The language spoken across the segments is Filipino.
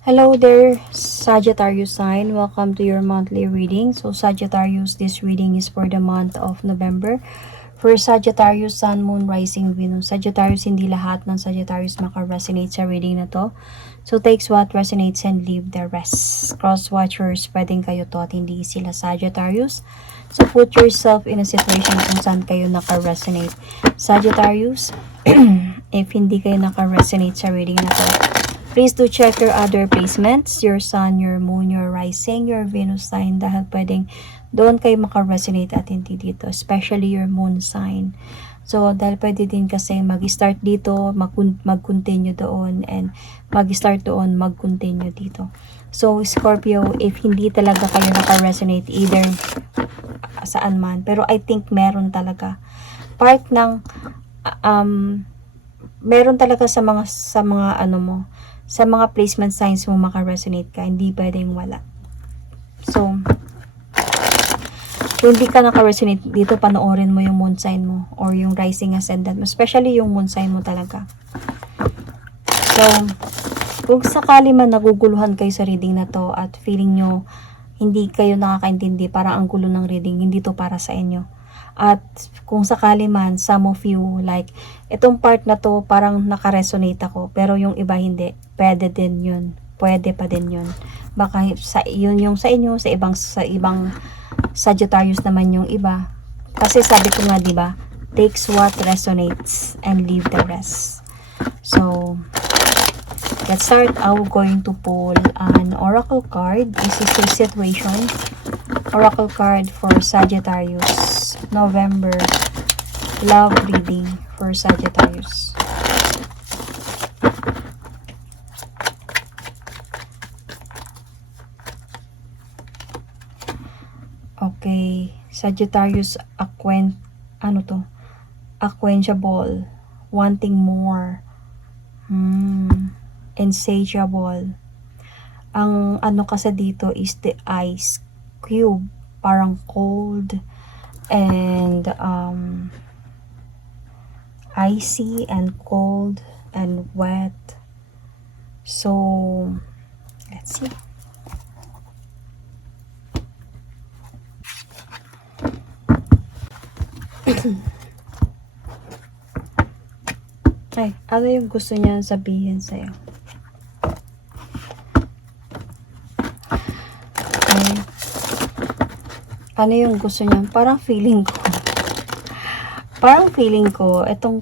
Hello there, Sagittarius sign. Welcome to your monthly reading. So, Sagittarius, this reading is for the month of November. For Sagittarius, Sun, Moon, Rising, Venus. Sagittarius, hindi lahat ng Sagittarius maka-resonate sa reading na to. So, takes what resonates and leave the rest. Cross-watchers, pwedeng kayo to at hindi sila Sagittarius. So, put yourself in a situation kung saan kayo naka-resonate. Sagittarius, if hindi kayo naka-resonate sa reading na to, Please do check your other placements, your sun, your moon, your rising, your Venus sign dahil pwedeng doon kayo maka-resonate at hindi dito, especially your moon sign. So, dahil pwede din kasi mag-start dito, mag- mag-continue doon, and mag-start doon, mag-continue dito. So, Scorpio, if hindi talaga kayo naka-resonate either uh, saan man, pero I think meron talaga. Part ng, uh, um, meron talaga sa mga, sa mga ano mo, sa mga placement signs mo maka-resonate ka, hindi pwedeng wala. So, kung hindi ka naka-resonate dito, panoorin mo yung moon sign mo or yung rising ascendant mo, especially yung moon sign mo talaga. So, kung sakali man naguguluhan kayo sa reading na to at feeling nyo hindi kayo nakakaintindi, para ang gulo ng reading, hindi to para sa inyo. At kung sakali man, some of you, like, itong part na to, parang nakaresonate ako, pero yung iba hindi, pwede din yun. Pwede pa din yun. Baka sa, yun yung sa inyo, sa ibang, sa ibang Sagittarius naman yung iba. Kasi sabi ko nga, di ba, takes what resonates and leave the rest. So, let's start. I'm going to pull an oracle card. This is a situation. Oracle card for Sagittarius. November. Love reading for Sagittarius. Okay. Sagittarius, acquaint, ano to? Acquenchable. Wanting more. Hmm. Insatiable. Ang ano kasi dito is the ice cube. Parang cold. And, um, icy and cold and wet. So, let's see. Ay, ano yung gusto niya sabihin sa'yo? Ano yung gusto niya? Parang feeling ko. Parang feeling ko, itong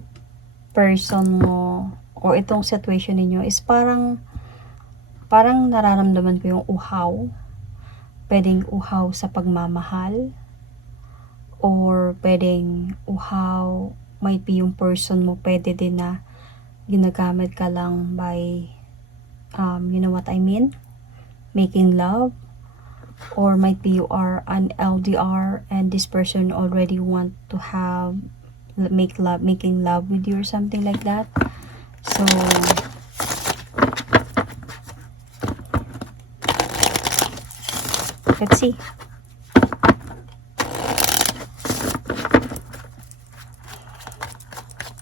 person mo or itong situation ninyo is parang parang nararamdaman ko yung uhaw. Pwedeng uhaw sa pagmamahal or pwedeng uhaw might be yung person mo pwede din na ginagamit ka lang by um, you know what I mean making love or might be you are an LDR and this person already want to have make love making love with you or something like that so let's see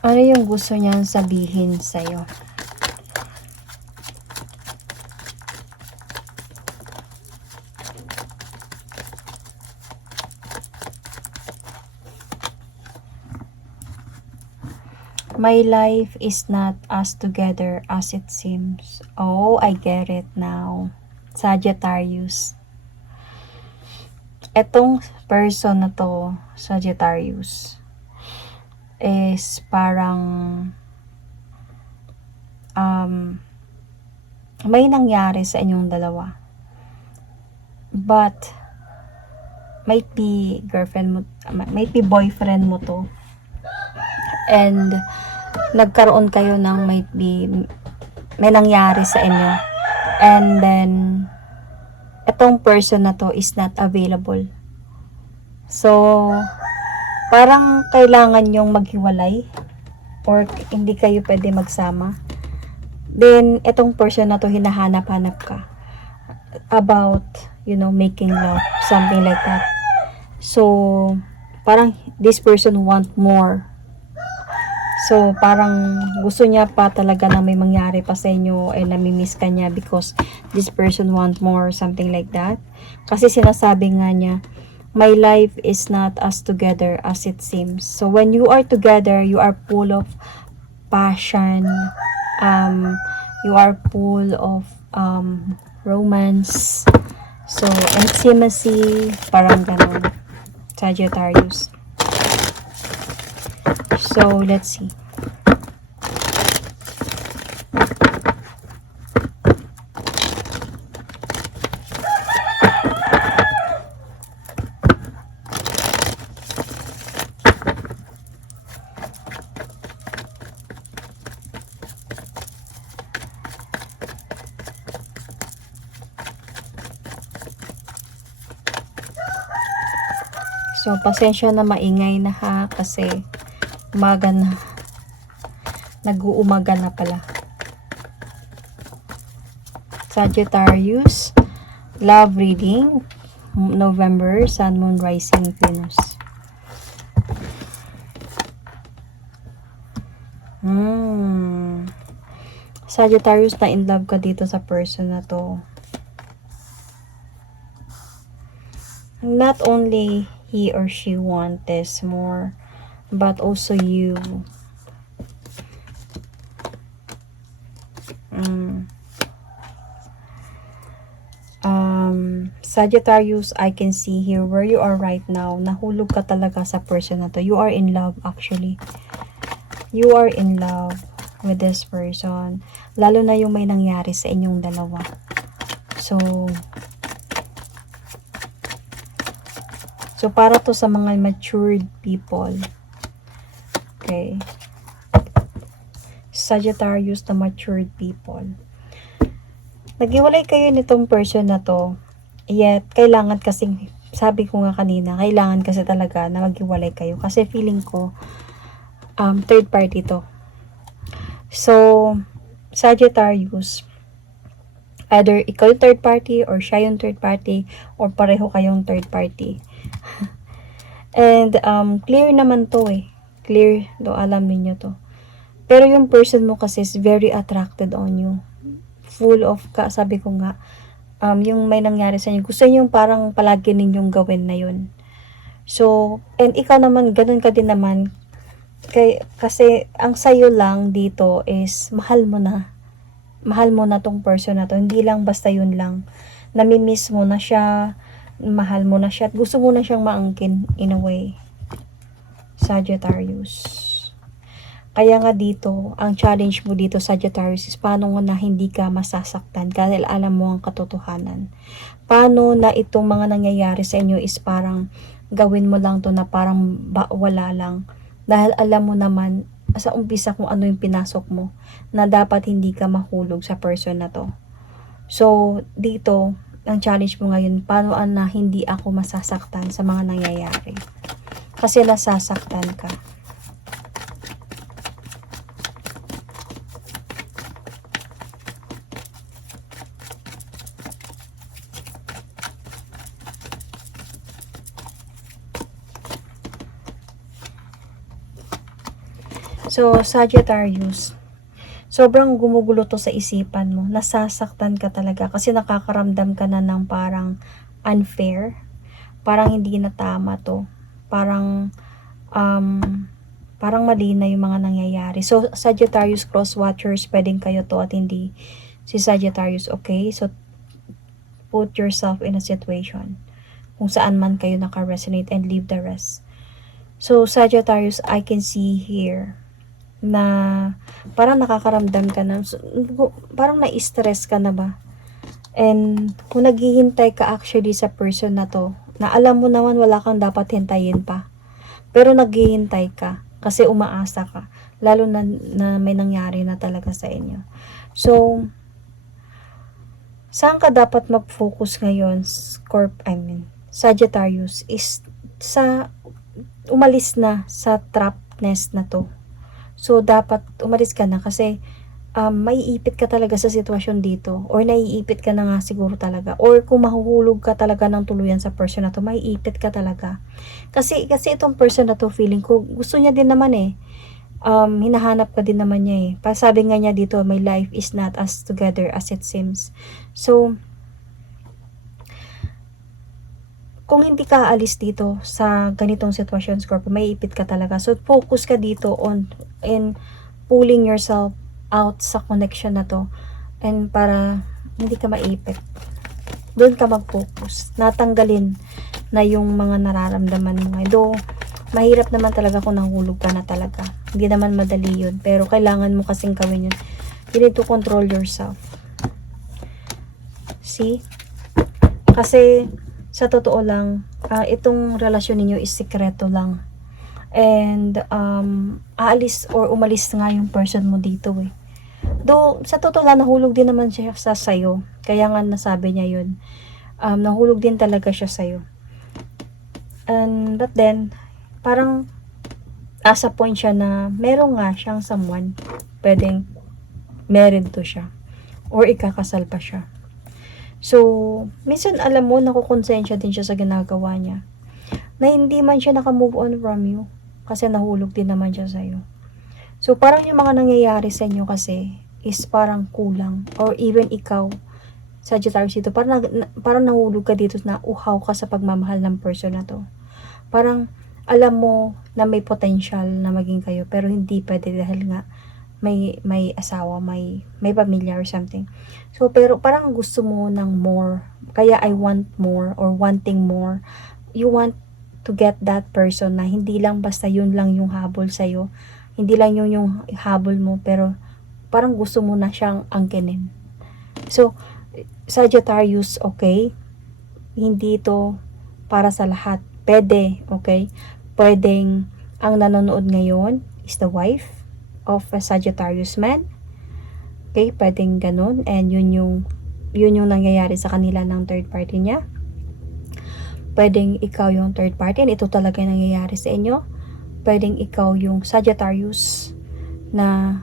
Ano yung gusto niyang sabihin sa'yo? My life is not as together as it seems. Oh, I get it now. Sagittarius. Etong person na to, Sagittarius, is parang um, may nangyari sa inyong dalawa. But, might be girlfriend mo, might be boyfriend mo to. And, nagkaroon kayo ng might be, may nangyari sa inyo. And then, itong person na to is not available. So, parang kailangan yung maghiwalay or hindi kayo pwede magsama. Then, itong person na to, hinahanap-hanap ka about, you know, making love, something like that. So, parang this person want more. So, parang gusto niya pa talaga na may mangyari pa sa inyo and namimiss ka niya because this person want more, something like that. Kasi sinasabi nga niya, my life is not as together as it seems. So, when you are together, you are full of passion, um, you are full of um, romance, so, intimacy, parang ganun. Sagittarius. So, let's see. So, pasensya na maingay na ha kasi umaga na. Nag-uumaga na pala. Sagittarius, love reading, November, Sun, Moon, Rising, Venus. Hmm. Sagittarius, na in love ka dito sa person na to. Not only he or she want this more, but also you. Mm. Um, Sagittarius, I can see here where you are right now. Nahulog ka talaga sa person na to. You are in love actually. You are in love with this person. Lalo na yung may nangyari sa inyong dalawa. So, So, para to sa mga matured people. Okay. Sagittarius na matured people. Naghiwalay kayo nitong person na to. Yet, kailangan kasing, sabi ko nga kanina, kailangan kasi talaga na maghiwalay kayo. Kasi feeling ko, um, third party to. So, Sagittarius, either ikaw yung third party or siya yung third party or pareho kayong third party. And um, clear naman to eh. Clear, do alam niyo to. Pero yung person mo kasi is very attracted on you. Full of, ka, sabi ko nga, um, yung may nangyari sa inyo. Gusto niyo parang palagi ninyong gawin na yun. So, and ikaw naman, ganun ka din naman. Kay, kasi, ang sayo lang dito is, mahal mo na. Mahal mo na tong person na to. Hindi lang basta yun lang. Namimiss mo na siya mahal mo na siya at gusto mo na siyang maangkin in a way. Sagittarius. Kaya nga dito, ang challenge mo dito Sagittarius is paano mo na hindi ka masasaktan dahil alam mo ang katotohanan. Paano na itong mga nangyayari sa inyo is parang gawin mo lang to na parang ba, wala lang. Dahil alam mo naman sa umpisa kung ano yung pinasok mo na dapat hindi ka mahulog sa person na to. So, dito, ang challenge mo ngayon, paano na hindi ako masasaktan sa mga nangyayari. Kasi nasasaktan ka. So, Sagittarius, sobrang gumugulo to sa isipan mo. Nasasaktan ka talaga kasi nakakaramdam ka na ng parang unfair. Parang hindi na tama to. Parang um, parang mali na yung mga nangyayari. So, Sagittarius cross watchers, pwedeng kayo to at hindi si Sagittarius, okay? So, put yourself in a situation kung saan man kayo naka-resonate and leave the rest. So, Sagittarius, I can see here na parang nakakaramdam ka na, parang na-stress ka na ba? And kung naghihintay ka actually sa person na to, na alam mo naman wala kang dapat hintayin pa. Pero naghihintay ka kasi umaasa ka. Lalo na, na may nangyari na talaga sa inyo. So, saan ka dapat mag-focus ngayon, Scorp, I mean, Sagittarius, is sa umalis na sa trapness na to So, dapat umalis ka na kasi um, maiipit ka talaga sa sitwasyon dito or naiipit ka na nga siguro talaga or kung mahuhulog ka talaga ng tuluyan sa person na to, maiipit ka talaga. Kasi, kasi itong person na to, feeling ko, gusto niya din naman eh um, hinahanap ka din naman niya eh. Pa- Sabi nga niya dito, my life is not as together as it seems. So, kung hindi ka aalis dito sa ganitong sitwasyon, Scorpio, may ipit ka talaga. So, focus ka dito on in pulling yourself out sa connection na to and para hindi ka maipit. Doon ka mag-focus. Natanggalin na yung mga nararamdaman mo. Though, mahirap naman talaga kung nahulog ka na talaga. Hindi naman madali yun. Pero kailangan mo kasing gawin yun. You need to control yourself. See? Kasi, sa totoo lang, ah, itong relasyon ninyo is sikreto lang. And, um, aalis or umalis nga yung person mo dito eh. Though, sa totoo lang, nahulog din naman siya sa sayo. Kaya nga nasabi niya yun. Um, nahulog din talaga siya sayo. And, but then, parang, asa point siya na, meron nga siyang someone, pwedeng, married to siya. Or ikakasal pa siya. So, minsan alam mo, nakukonsensya din siya sa ginagawa niya. Na hindi man siya nakamove on from you. Kasi nahulog din naman siya sa'yo. So, parang yung mga nangyayari sa inyo kasi is parang kulang. Or even ikaw, Sagittarius dito, parang, na, parang nahulog ka dito na uhaw ka sa pagmamahal ng person na to. Parang alam mo na may potential na maging kayo pero hindi pwede dahil nga may may asawa, may may pamilya or something. So pero parang gusto mo ng more. Kaya I want more or wanting more. You want to get that person na hindi lang basta yun lang yung habol sa'yo. Hindi lang yun yung habol mo, pero parang gusto mo na siyang angkinin. So, Sagittarius, okay? Hindi ito para sa lahat. Pwede, okay? Pwedeng ang nanonood ngayon is the wife of a Sagittarius man. Okay, pwedeng ganun. And yun yung, yun yung nangyayari sa kanila ng third party niya pwedeng ikaw yung third party and ito talaga yung nangyayari sa inyo. Pwedeng ikaw yung Sagittarius na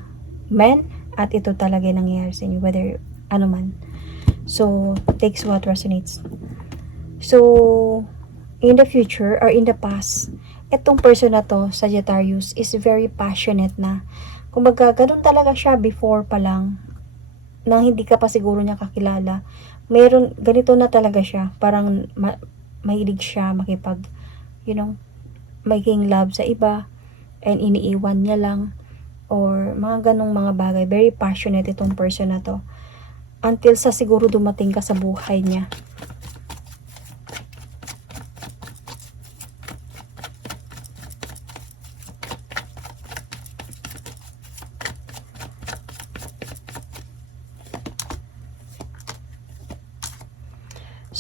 man at ito talaga yung nangyayari sa inyo whether ano man. So, takes what resonates. So, in the future or in the past, itong person na to, Sagittarius, is very passionate na. Kumbaga, ganun talaga siya before pa lang nang hindi ka pa siguro niya kakilala. Meron, ganito na talaga siya. Parang ma- mahilig siya makipag, you know, making love sa iba and iniiwan niya lang or mga ganong mga bagay. Very passionate itong person na to. Until sa siguro dumating ka sa buhay niya.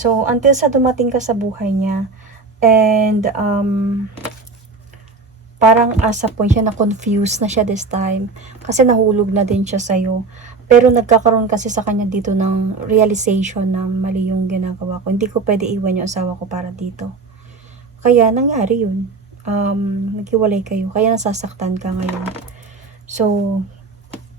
So, until sa dumating ka sa buhay niya, and um, parang asa point siya na confused na siya this time kasi nahulog na din siya sa'yo. Pero nagkakaroon kasi sa kanya dito ng realization na mali yung ginagawa ko. Hindi ko pwede iwan yung asawa ko para dito. Kaya nangyari yun. Um, naghiwalay kayo. Kaya nasasaktan ka ngayon. So,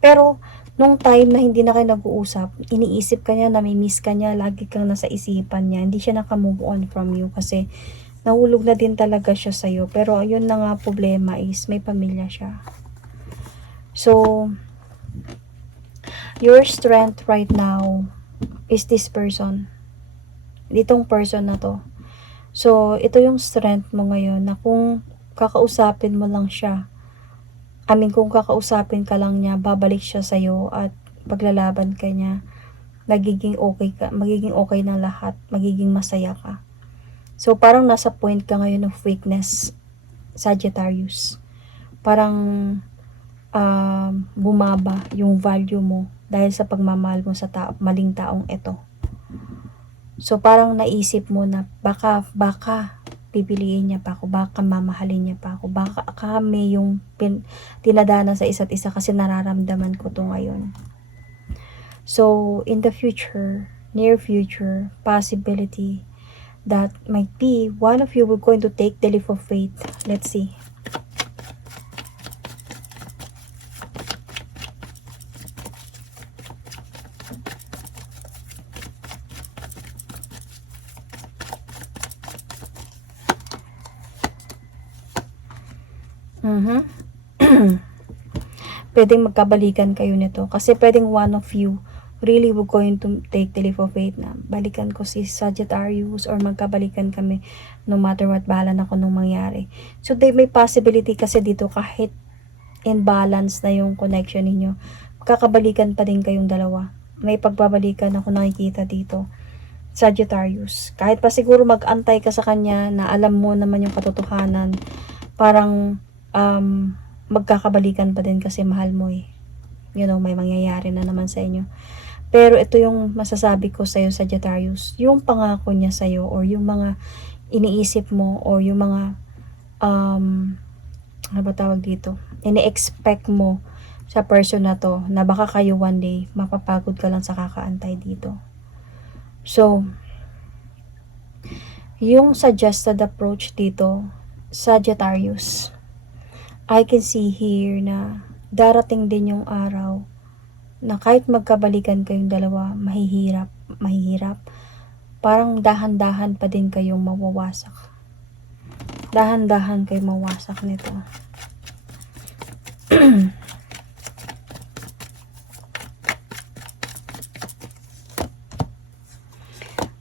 pero nung time na hindi na kayo nag-uusap, iniisip ka niya, nami-miss ka niya, lagi kang nasa isipan niya. Hindi siya naka-move on from you kasi nahulog na din talaga siya sa'yo. Pero yun na nga problema is may pamilya siya. So, your strength right now is this person. Ditong person na to. So, ito yung strength mo ngayon na kung kakausapin mo lang siya, I mean, kung kakausapin ka lang niya, babalik siya sa'yo at paglalaban ka niya, magiging okay ka, magiging okay ng lahat, magiging masaya ka. So, parang nasa point ka ngayon of weakness, Sagittarius. Parang um, bumaba yung value mo dahil sa pagmamahal mo sa tao, maling taong ito. So, parang naisip mo na baka, baka pipiliin niya pa ako, baka mamahalin niya pa ako, baka kami yung pin, tinadana sa isa't isa kasi nararamdaman ko to ngayon. So, in the future, near future, possibility that might be one of you will going to take the leap of faith. Let's see. Pwedeng magkabalikan kayo nito. Kasi pwedeng one of you really will going to take the leap of faith na balikan ko si Sagittarius or magkabalikan kami no matter what bahala na ko nung mangyari. So, they, may possibility kasi dito kahit imbalance na yung connection ninyo, kakabalikan pa din kayong dalawa. May pagbabalikan ako nakikita dito. Sagittarius. Kahit pa siguro mag-antay ka sa kanya na alam mo naman yung katotohanan, parang um, magkakabalikan pa din kasi mahal mo eh. You know, may mangyayari na naman sa inyo. Pero ito yung masasabi ko sa'yo, Sagittarius. Yung pangako niya sa'yo or yung mga iniisip mo or yung mga um, ano ba tawag dito? Ini-expect mo sa person na to na baka kayo one day mapapagod ka lang sa kakaantay dito. So, yung suggested approach dito, Sagittarius, I can see here na darating din yung araw na kahit magkabalikan kayong dalawa, mahihirap, mahihirap. Parang dahan-dahan pa din kayong mawawasak. Dahan-dahan kayo mawasak nito.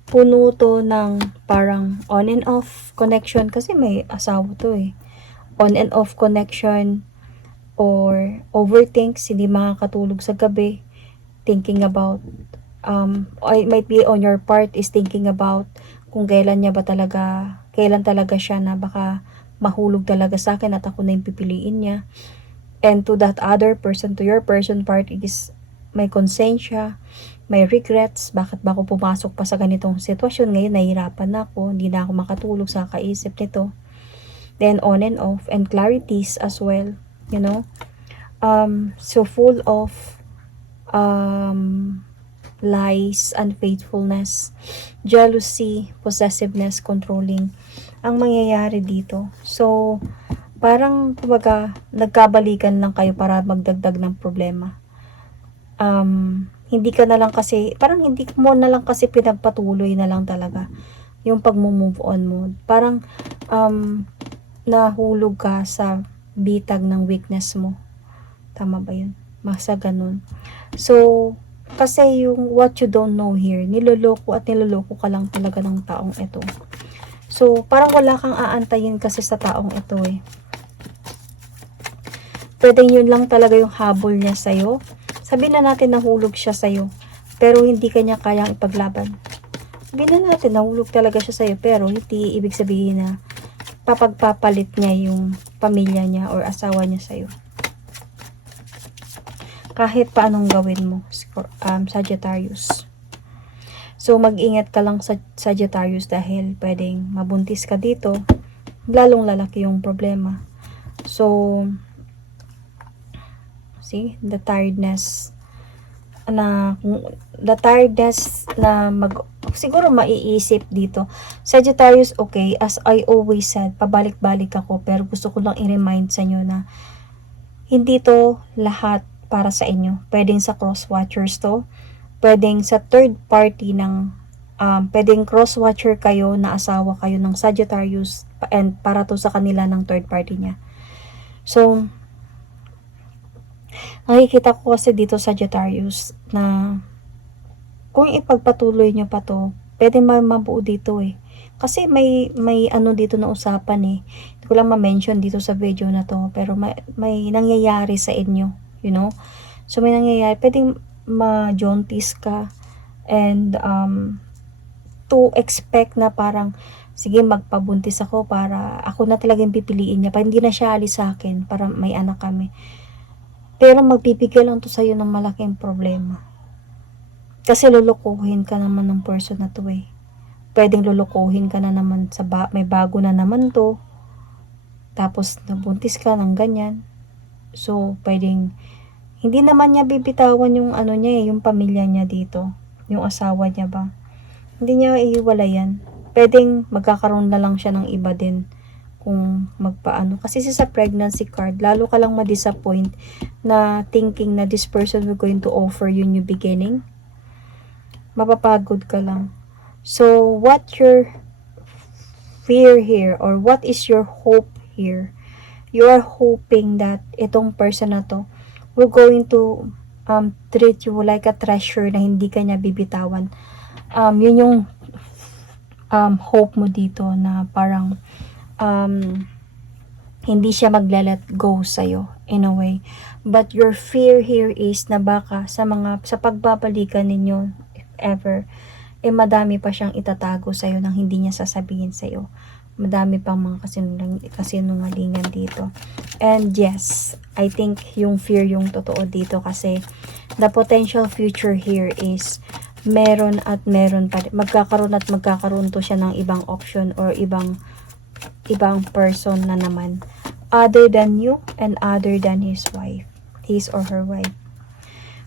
Puno to ng parang on and off connection kasi may asawa to eh. On and off connection or overthinks, hindi makakatulog sa gabi, thinking about, um, or it might be on your part is thinking about kung kailan niya ba talaga, kailan talaga siya na baka mahulog talaga sa akin at ako na yung pipiliin niya. And to that other person, to your person part is may konsensya, may regrets, bakit ba ako pumasok pa sa ganitong sitwasyon, ngayon nahihirapan na ako, hindi na ako makatulog sa kaisip nito. Then on and off, and clarities as well you know. Um so full of um lies unfaithfulness jealousy possessiveness controlling ang mangyayari dito. So parang kumbaga nagkabalikan lang kayo para magdagdag ng problema. Um hindi ka na lang kasi parang hindi mo na lang kasi pinagpatuloy na lang talaga yung pag-move on mo. Parang um nahulog ka sa bitag ng weakness mo. Tama ba yun? Masa ganun. So, kasi yung what you don't know here, niloloko at niloloko ka lang talaga ng taong ito. So, parang wala kang aantayin kasi sa taong ito eh. Pwede yun lang talaga yung habol niya sa'yo. Sabi na natin nahulog siya sa'yo, pero hindi kanya kayang ipaglaban. Sabi na natin nahulog talaga siya sa'yo, pero hindi ibig sabihin na papagpapalit niya yung pamilya niya or asawa niya sa'yo. Kahit paanong gawin mo, um, Sagittarius. So, mag-ingat ka lang sa Sagittarius dahil pwedeng mabuntis ka dito, lalong lalaki yung problema. So, see, the tiredness na the tiredness na mag siguro maiisip dito. Sagittarius, okay, as I always said, pabalik-balik ako, pero gusto ko lang i-remind sa inyo na hindi to lahat para sa inyo. Pwedeng sa cross-watchers to, pwedeng sa third party ng, um, pwedeng cross-watcher kayo na asawa kayo ng Sagittarius and para to sa kanila ng third party niya. So, nakikita ko kasi dito Sagittarius na kung ipagpatuloy nyo pa to, pwede mabuo dito eh. Kasi may, may ano dito na usapan eh. Hindi ko lang ma-mention dito sa video na to. Pero may, may nangyayari sa inyo. You know? So may nangyayari. Pwedeng ma-jaunties ka. And um, to expect na parang sige magpabuntis ako para ako na talagang pipiliin niya. Para hindi na siya alis sa akin. Para may anak kami. Pero magbibigay lang to sa'yo ng malaking problema kasi lulukuhin ka naman ng person na to eh. Pwedeng lulukuhin ka na naman sa ba may bago na naman to. Tapos nabuntis ka ng ganyan. So, pwedeng hindi naman niya bibitawan yung ano niya eh, yung pamilya niya dito. Yung asawa niya ba. Hindi niya iiwala yan. Pwedeng magkakaroon na lang siya ng iba din kung magpaano. Kasi sa pregnancy card, lalo ka lang ma-disappoint na thinking na this person will going to offer you new beginning mapapagod ka lang. So, what your fear here or what is your hope here? You are hoping that itong person na to we're going to um, treat you like a treasure na hindi ka niya bibitawan. Um, yun yung um, hope mo dito na parang um, hindi siya magla-let go sa'yo in a way. But your fear here is na baka sa mga sa pagbabalikan ninyo ever eh madami pa siyang itatago sa'yo nang hindi niya sasabihin sa'yo. Madami pang mga kasinungaling, kasinungalingan dito. And yes, I think yung fear yung totoo dito kasi the potential future here is meron at meron pa magkakaroon at magkakaroon to siya ng ibang option or ibang ibang person na naman other than you and other than his wife his or her wife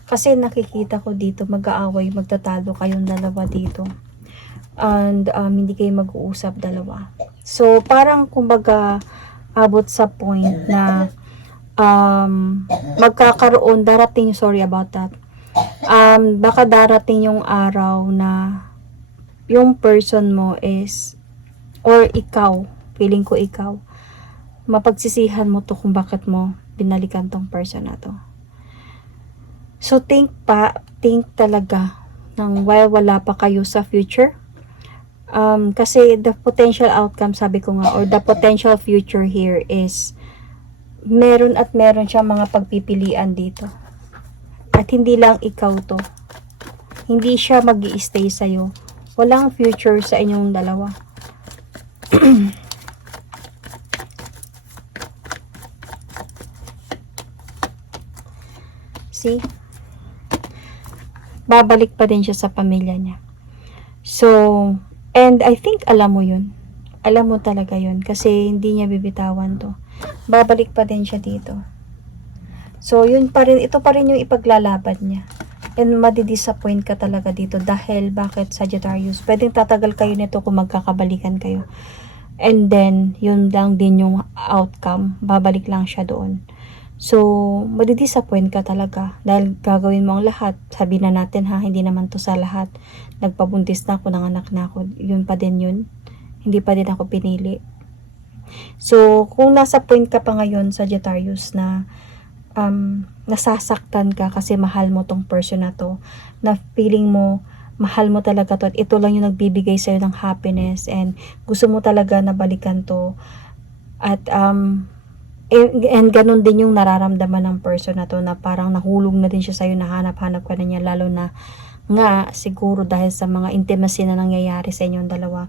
kasi nakikita ko dito mag-aaway magtatalo kayong dalawa dito. And um, hindi kayo mag-uusap dalawa. So parang kumbaga abot sa point na um, magkakaroon darating sorry about that. Um, baka darating yung araw na yung person mo is or ikaw, feeling ko ikaw, mapagsisihan mo to kung bakit mo binalikan tong person na to. So think pa, think talaga ng while wala pa kayo sa future. Um, kasi the potential outcome, sabi ko nga, or the potential future here is meron at meron siyang mga pagpipilian dito. At hindi lang ikaw to. Hindi siya mag stay sa'yo. Walang future sa inyong dalawa. See? Babalik pa din siya sa pamilya niya. So, and I think alam mo yun. Alam mo talaga yun. Kasi hindi niya bibitawan to. Babalik pa din siya dito. So, yun pa rin, ito pa rin yung ipaglalaban niya. And madidisappoint ka talaga dito dahil bakit Sagittarius? Pwedeng tatagal kayo nito kung magkakabalikan kayo. And then, yun lang din yung outcome. Babalik lang siya doon. So, madidisappoint ka talaga dahil gagawin mo ang lahat. Sabi na natin ha, hindi naman to sa lahat. Nagpabuntis na ako, nanganak na ako. Yun pa din yun. Hindi pa din ako pinili. So, kung nasa point ka pa ngayon, Sagittarius, na um, nasasaktan ka kasi mahal mo tong person na to, na feeling mo, mahal mo talaga to, at ito lang yung nagbibigay sa'yo ng happiness, and gusto mo talaga na balikan to, at um, and, and ganun din yung nararamdaman ng person na to, na parang nahulog na din siya sa'yo, nahanap-hanap ka na niya, lalo na nga siguro dahil sa mga intimacy na nangyayari sa inyong dalawa.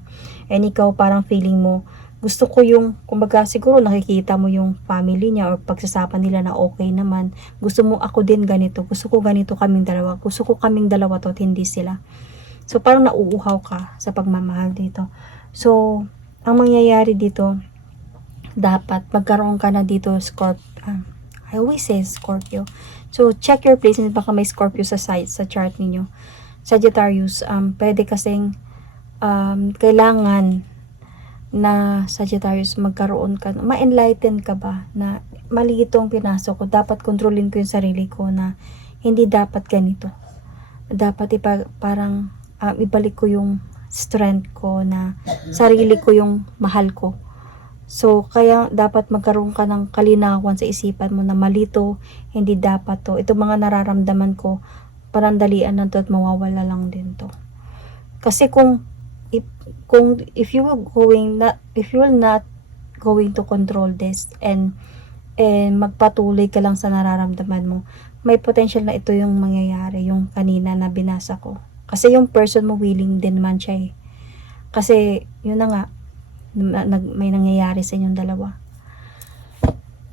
And ikaw parang feeling mo, gusto ko yung, kumbaga siguro nakikita mo yung family niya or pagsasapan nila na okay naman. Gusto mo ako din ganito. Gusto ko ganito kaming dalawa. Gusto ko kaming dalawa to at hindi sila. So parang nauuhaw ka sa pagmamahal dito. So, ang mangyayari dito, dapat magkaroon ka na dito Scorp ah, I always say Scorpio. So, check your placement. Baka may Scorpio sa site, sa chart ninyo. Sagittarius, um, pwede kasing um, kailangan na Sagittarius magkaroon ka, ma-enlighten ka ba na mali itong pinasok ko, dapat kontrolin ko yung sarili ko na hindi dapat ganito. Dapat ipa, parang um, ibalik ko yung strength ko na sarili ko yung mahal ko. So, kaya dapat magkaroon ka ng kalinawan sa isipan mo na malito, hindi dapat to. Ito mga nararamdaman ko, parandalian na to at mawawala lang din to. Kasi kung if kung if you will going not if you will not going to control this and and magpatuloy ka lang sa nararamdaman mo, may potential na ito yung mangyayari, yung kanina na binasa ko. Kasi yung person mo willing din man siya eh. Kasi, yun na nga, may nangyayari sa inyong dalawa.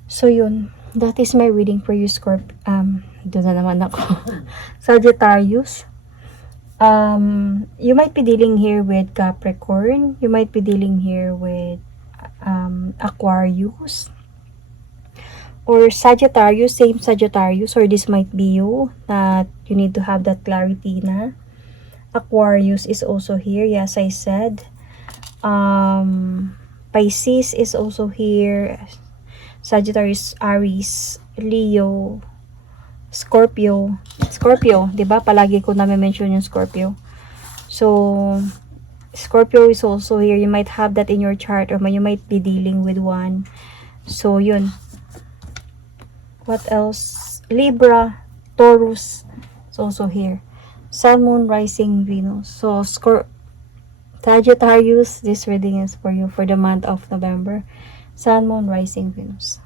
So yun, that is my reading for you, Scorp. Um, doon na naman ako. Sagittarius. Um, you might be dealing here with Capricorn. You might be dealing here with um, Aquarius. Or Sagittarius, same Sagittarius. Or this might be you that you need to have that clarity na. Aquarius is also here. Yes, I said. Um, Pisces is also here. Sagittarius, Aries, Leo, Scorpio. Scorpio, 'di ba? Palagi ko na mention yung Scorpio. So, Scorpio is also here. You might have that in your chart or you might be dealing with one. So, yun. What else? Libra, Taurus, it's also here. Sun, Moon, Rising, Venus. So, Scor Sagittarius, this reading is for you for the month of November. Sun, Moon, Rising, Venus.